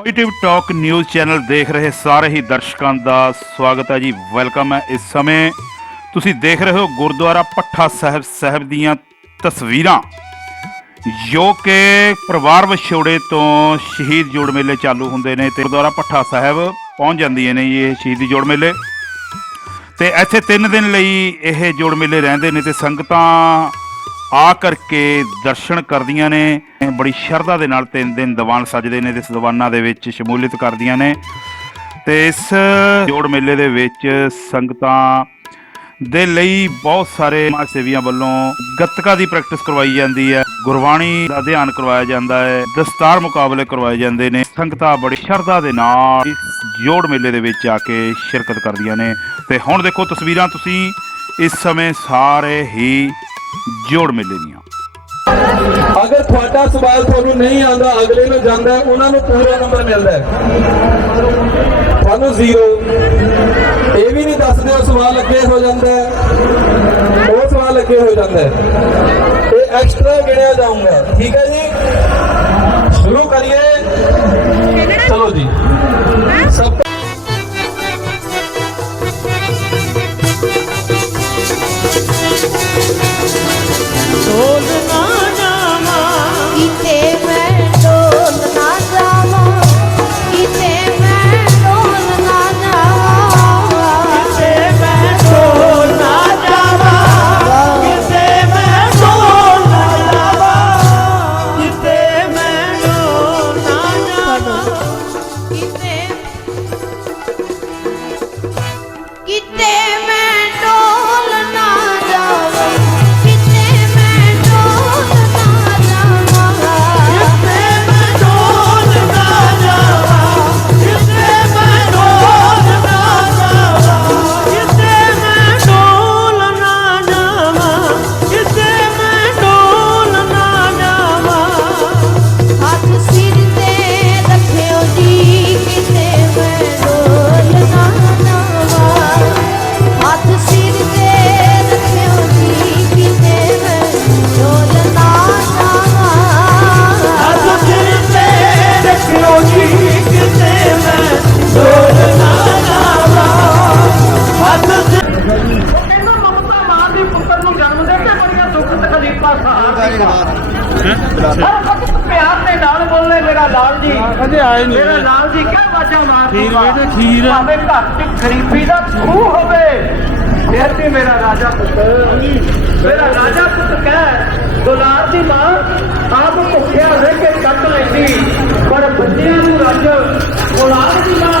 Positive talk news channel ਦੇਖ ਰਹੇ ਸਾਰੇ ਹੀ ਦਰਸ਼ਕਾਂ ਦਾ ਸਵਾਗਤ ਹੈ ਜੀ। ਵੈਲਕਮ ਹੈ ਇਸ ਸਮੇਂ। ਤੁਸੀਂ ਦੇਖ ਰਹੇ ਹੋ ਗੁਰਦੁਆਰਾ ਪੱਠਾ ਸਾਹਿਬ ਸਾਹਿਬ ਦੀਆਂ ਤਸਵੀਰਾਂ। ਜੋ ਕਿ ਪਰਿਵਾਰ ਵਿਛੋੜੇ ਤੋਂ ਸ਼ਹੀਦ ਜੋੜ ਮੇਲੇ ਚਾਲੂ ਹੁੰਦੇ ਨੇ ਤੇ ਗੁਰਦੁਆਰਾ ਪੱਠਾ ਸਾਹਿਬ ਪਹੁੰਚ ਜਾਂਦੀਆਂ ਨੇ ਇਹ ਸ਼ਹੀਦੀ ਜੋੜ ਮੇਲੇ। ਤੇ ਇੱਥੇ 3 ਦਿਨ ਲਈ ਇਹ ਜੋੜ ਮੇਲੇ ਰਹਿੰਦੇ ਨੇ ਤੇ ਸੰਗਤਾਂ ਆ ਕਰਕੇ ਦਰਸ਼ਨ ਕਰਦੀਆਂ ਨੇ। ਬੜੀ ਸ਼ਰਧਾ ਦੇ ਨਾਲ ਤਿੰਨ ਦਿਨ ਦੀਵਾਨ ਸਜਦੇ ਨੇ ਤੇ ਇਸ ਦੀਵਾਨਾਂ ਦੇ ਵਿੱਚ ਸ਼ਮੂਲੀਅਤ ਕਰਦੀਆਂ ਨੇ। ਤੇ ਇਸ ਜੋੜ ਮੇਲੇ ਦੇ ਵਿੱਚ ਸੰਗਤਾਂ ਦੇ ਲਈ ਬਹੁਤ ਸਾਰੇ ਸਮਾਜ ਸੇਵੀਆਂ ਵੱਲੋਂ ਗੱਤਕਾ ਦੀ ਪ੍ਰੈਕਟਿਸ ਕਰਵਾਈ ਜਾਂਦੀ ਹੈ। ਗੁਰਬਾਣੀ ਦਾ ਅਧਿਐਨ ਕਰਵਾਇਆ ਜਾਂਦਾ ਹੈ। ਦਸਤਾਰ ਮੁਕਾਬਲੇ ਕਰਵਾਏ ਜਾਂਦੇ ਨੇ। ਸੰਗਤਾਂ ਬੜੀ ਸ਼ਰਧਾ ਦੇ ਨਾਲ ਇਸ ਜੋੜ ਮੇਲੇ ਦੇ ਵਿੱਚ ਆ ਕੇ ਸ਼ਿਰਕਤ ਕਰਦੀਆਂ ਨੇ। ਤੇ ਹੁਣ ਦੇਖੋ ਤਸਵੀਰਾਂ ਤੁਸੀਂ। ਇਸ ਸਮੇਂ ਸਾਰੇ ਹੀ ਜੋੜ ਮੇਲੇ ਅਗਰ ਤੁਹਾਡਾ ਸਵਾਲ ਤੁਹਾਨੂੰ ਨਹੀਂ ਆਉਂਦਾ, ਅਗਲੇ ਨੂੰ ਜਾਂਦਾ, ਉਹਨਾਂ ਨੂੰ ਪੂਰਾ ਨੰਬਰ ਮਿਲਦਾ ਹੈ। ਤੁਹਾਨੂੰ ਜ਼ੀਰੋ। ਇਹ ਵੀ ਨਹੀਂ ਦੱਸਦੇ ਉਹ ਸਵਾਲ ਅੱਗੇ ਹੋ ਜਾਂਦਾ ਹੈ। ਉਹ ਸਵਾਲ ਅੱਗੇ ਹੋ ਜਾਂਦਾ ਹੈ। ਇਹ ਐਕਸਟਰਾ ਗਿਣਿਆ ਜਾਊਗਾ। ਠੀਕ ਹੈ ਜੀ? ਸ਼ੁਰੂ ਕਰੀਏ। ਚਲੋ ਜੀ। ਸਭ ਗਰੀਬੀ ਦਾ ਖੂਹ ਹੋਵੇ, ਫਿਰ ਵੀ ਮੇਰਾ ਰਾਜਾ ਪੁੱਤ, ਮੇਰਾ ਰਾਜਾ ਪੁੱਤ ਕਹਿ ਦੁਲਾਰ ਦੀ ਮਾਂ ਆਪ ਭੁੱਖਿਆ ਰਹਿ ਕੇ ਕੱਟ ਲੈਂਦੀ, ਪਰ ਬੱਚਿਆਂ ਨੂੰ ਰੱਜ ਔਲਾਦ ਦੀ ਮਾਂ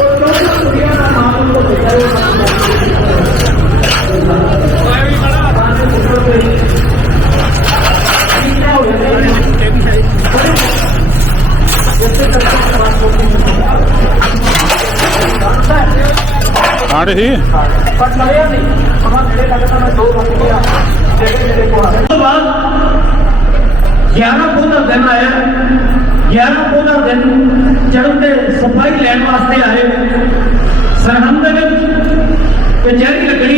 ਉਹ ਦੋਨੋਂ ਕੁੜੀਆਂ ਦਾ ਮਾਂ ਨੂੰ ਭੁੱਖਿਆ ਪਰ ਲੜਿਆ ਨਹੀਂ ਸਮਾਂ ਨੇੜੇ ਲੱਗਦਾ ਮੈਂ ਦੋ ਵੱਜ ਗਿਆ ਜਿਹੜੇ ਮੇਰੇ ਕੋਲ ਆ ਤੋਂ ਬਾਅਦ 11 ਪੋਹ ਦਾ ਦਿਨ ਆਇਆ। 11 ਪੋਹ ਦਾ ਦਿਨ ਚੜ੍ਹਨ ਤੇ ਸਫ਼ਾਈ ਲੈਣ ਵਾਸਤੇ ਆਏ। ਸਰਹੰਦ ਦੇ ਵਿੱਚ ਕਚਹਿਰੀ ਲੱਗਣੀ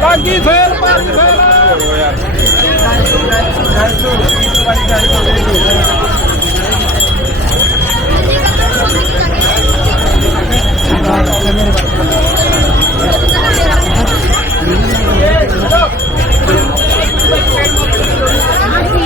थागी ढalityव मारी है एल थातर